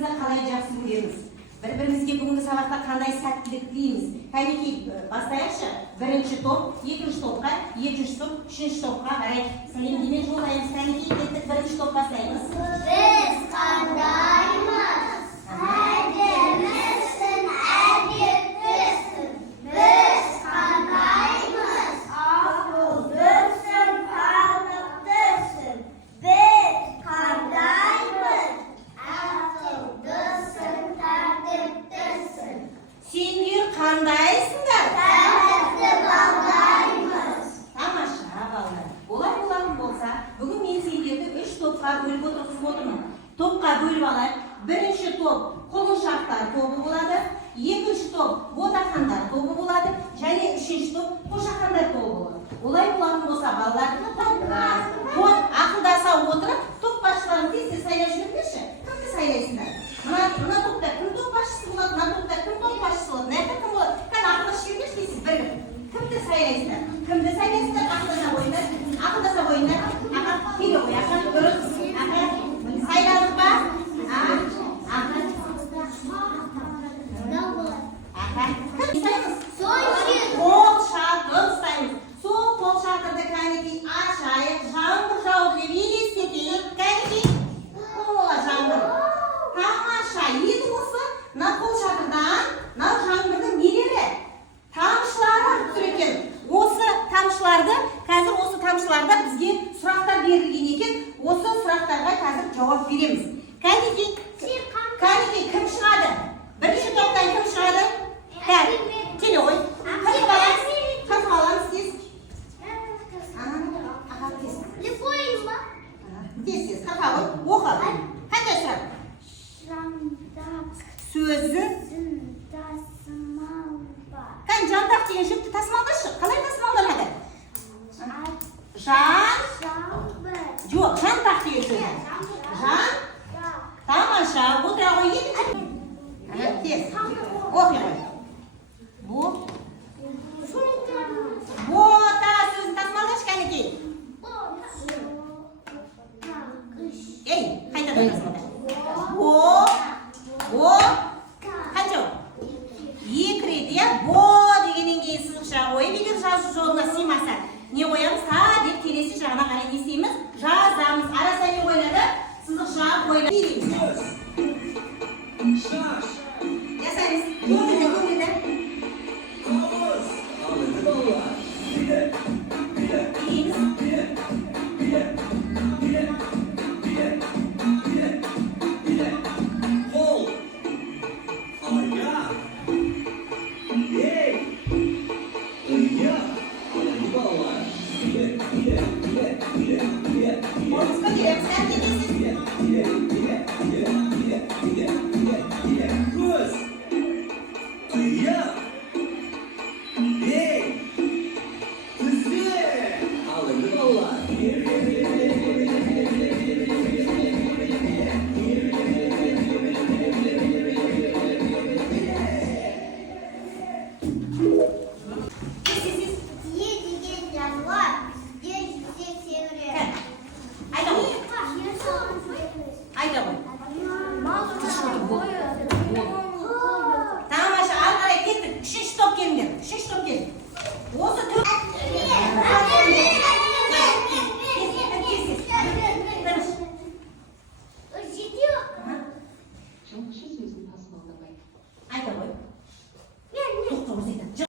бір-бірімізді қалай жақсы көреміз? Бір-бірімізге бүгінгі сабақта қандай сәттілік тілейміз? Кәнекей бастайықшы. Бірінші топ, екінші топқа, екінші топ, үшінші топқа қарай сәлемдеме жолдаймыз. Кәнекей кеттік, бірінші топ бастаймыз. Біз қандаймыз? Әдемісің, әдептісің. Біз қандаймыз? Ақылдысың, талаптысың. Біз қандаймыз? Ақылдысың, тәртіптісің. Сендер қандайсыңдар? Тәртіпті балдаймыз. Тамаша балдар. Олай болатын болса, бүгін мен сендерді 3 топқа бөліп отырғызып отырмын. Топқа бөліп алайық. Бірінші топ құлыншақтар тобы болады, екінші топ ботақандар тобы болады, және үшінші топ қошақандар тобы болады. Олай болатын болса, балдар ақылдаса отырып, топ басшыларын тез сайлап жүріңдерші. Кімді сайлайсыңдар? Мына топта кім топ басшысы болады, мына топта кім топ басшысы болады, мына жақта кім болады? Ақылдасып жүріңдерші дейсіз, бірігіп. Кімді сайлайсыңдар? Кімді сайлайсыңдар? Ақылдаса қойыңдар. Ақылдаса қойыңдар. Аға, келе қой, аға, дұрыс. Аға, сайладық ба? Аға. Кім сайлаймыз? Қол шатыр ұстаймыз. Сол қол шатырды кәнекей ашайық, жаңбыр жауды деп елестетейік. Кәнекей, жаңбыр. Тамаша, енді осы мына қол шатырдан мынау жаңбырдың нелері? Тамшылары тұр екен. Осы тамшыларды, қазір осы тамшыларда бізге сұрақтар берілген екен. Осы сұрақтарға қазір жауап береміз. Кәнекей, кім шығады? Бірінші топтан кім шығады? Келе ғой. Қырқып аламыз тез. Любой ма? Тез, қырқып оқы. Қандай сұрақ? Сөзі Қан жантақ деген жүкті тасымалдашы. Қалай тасымалданады? Жоқ, жантақ деген сөз. Тамаша, отыра ғой еді. Тез, оқи ғой. Бота сөзін тасымалдашы кәнекей. Ей, қайтадан тасымалда. Қанша? Екі рет, иә? Бо дегеннен кейін сызықша қойып, егер жазу жолына сыймаса, не қоямыз? Та деп келесі жағына қарай не істейміз? Жазамыз. Арасына не қойылады? Сызықша қойылады. Жасаймыз. Көңілді. Тамаша, ары қарай кеттік. Үшінші топ келіңдер. Осы топ.